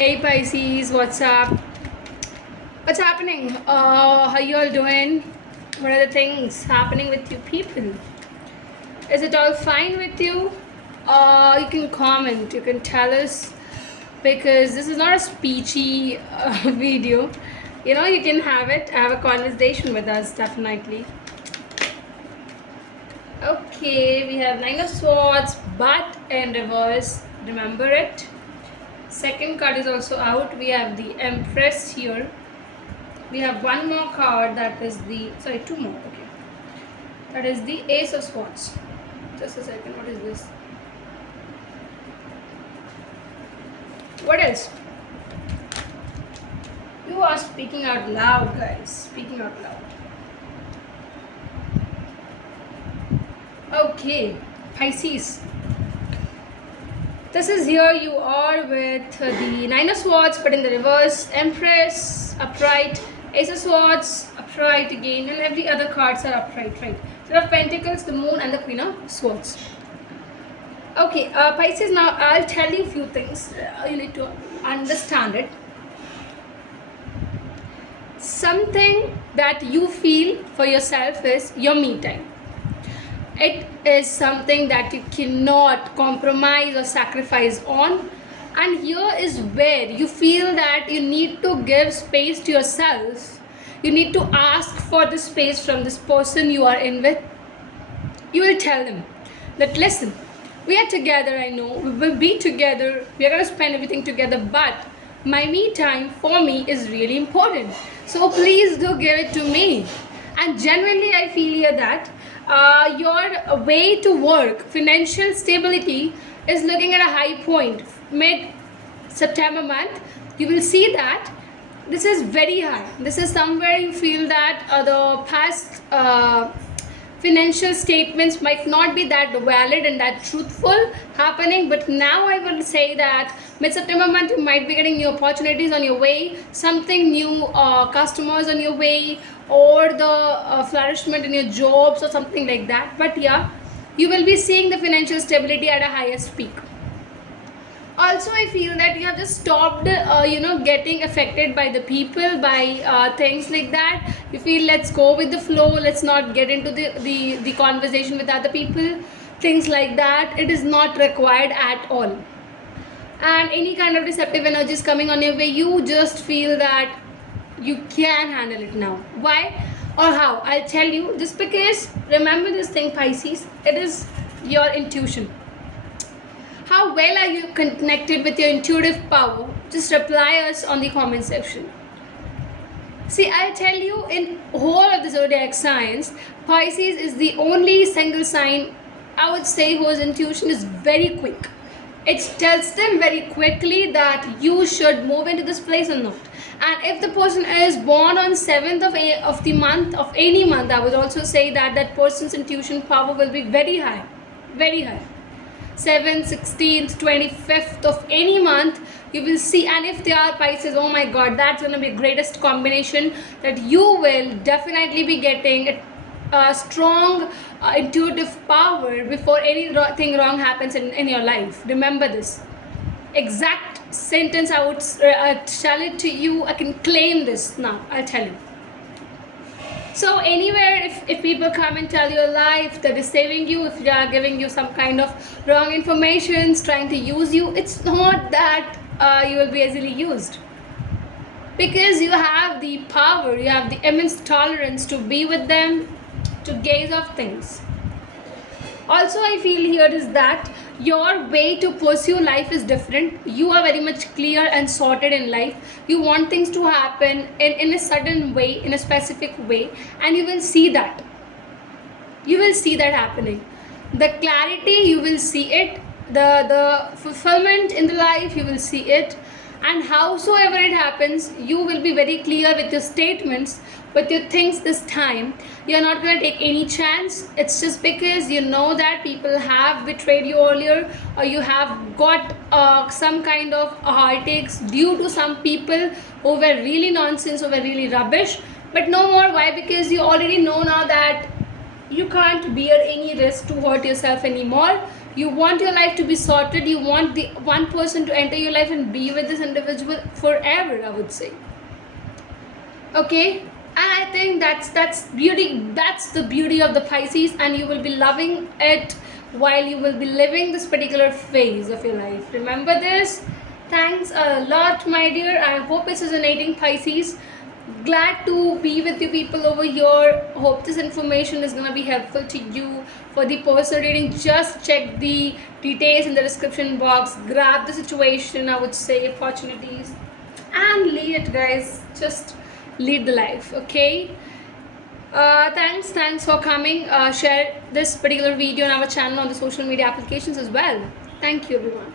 Hey Pisces, what's up? What's happening? How you all doing? What are the things happening with you people? Is it all fine with you? You can comment, you can tell us, because this is not a speechy video. You can have a conversation with us, definitely. Okay, we have Nine of Swords, but in reverse. Remember it. Second card is also out. We have the Empress here. We have one more card, that is two more, okay. That is the Ace of Swords. Just a second, what is this? What else? You are speaking out loud, guys. Speaking out loud. Okay, Pisces. This is here you are with the Nine of Swords, but in the reverse. Empress, upright. Ace of Swords, upright again, and every other cards are upright, right? Ten of Pentacles, the Moon, and the Queen of Swords. Okay, Pisces, now I'll tell you a few things. You need to understand it. Something that you feel for yourself is your me time. It is something that you cannot compromise or sacrifice on. And here is where you feel that you need to give space to yourself. You need to ask for the space from this person you are in with. You will tell them that, listen, we are together, I know, we will be together, we are going to spend everything together, but my me time for me is really important. So please do give it to me. And genuinely, I feel here that your way to work, financial stability, is looking at a high point. Mid-September month, you will see that this is very high. This is somewhere you feel that the past financial statements might not be that valid and that truthful happening, but now I will say that mid-September month you might be getting new opportunities on your way, something new, customers on your way, or the flourishment in your jobs or something like that. But yeah, you will be seeing the financial stability at a highest peak. Also, I feel that you have just stopped getting affected by the people, by things like that. You feel, let's go with the flow, let's not get into the conversation with other people, things like that. It is not required at all. And any kind of deceptive energy is coming on your way, you just feel that you can handle it now. Why or how? I'll tell you. Just because, remember this thing, Pisces, it is your intuition. How well are you connected with your intuitive power? Just reply us on the comment section. See, I'll tell you, in whole of the zodiac signs, Pisces is the only single sign, I would say, whose intuition is very quick. It tells them very quickly that you should move into this place or not. And if the person is born on 7th of the month, of any month, I would also say that that person's intuition power will be very high. Very high. 7th, 16th, 25th of any month, you will see. And if they are Pisces, oh my god, that's going to be the greatest combination, that you will definitely be getting a strong intuitive power before anything wrong happens in your life. Remember this exact sentence. I would tell it to you. I can claim this now. I'll tell you. So anywhere, if people come and tell you a lie, if they're deceiving you, if they are giving you some kind of wrong information, trying to use you, it's not that you will be easily used. Because you have the power, you have the immense tolerance to be with them, to gaze off things. Also, I feel here is that your way to pursue life is different. You are very much clear and sorted in life. You want things to happen in a certain way, in a specific way, and you will see that. You will see that happening. The clarity, you will see it. The fulfillment in the life, you will see it. And howsoever it happens, you will be very clear with your statements, with your things this time. You're not going to take any chance. It's just because you know that people have betrayed you earlier, or you have got some kind of heartaches due to some people who were really nonsense, who were really rubbish. But no more. Why? Because you already know now that you can't bear any risk to hurt yourself anymore. You want your life to be sorted. You want the one person to enter your life and be with this individual forever, I would say. Okay, and I think that's beauty. That's the beauty of the Pisces, and you will be loving it while you will be living this particular phase of your life. Remember this. Thanks a lot, my dear. I hope it's resonating, Pisces. Glad to be with you people over here. Hope this information is gonna be helpful to you. For the personal reading, just check the details in the description box. Grab the situation, I would say, opportunities, and lead it, guys. Just lead the life. Okay. Thanks for coming. Share this particular video on our channel on the social media applications as well. Thank you, everyone.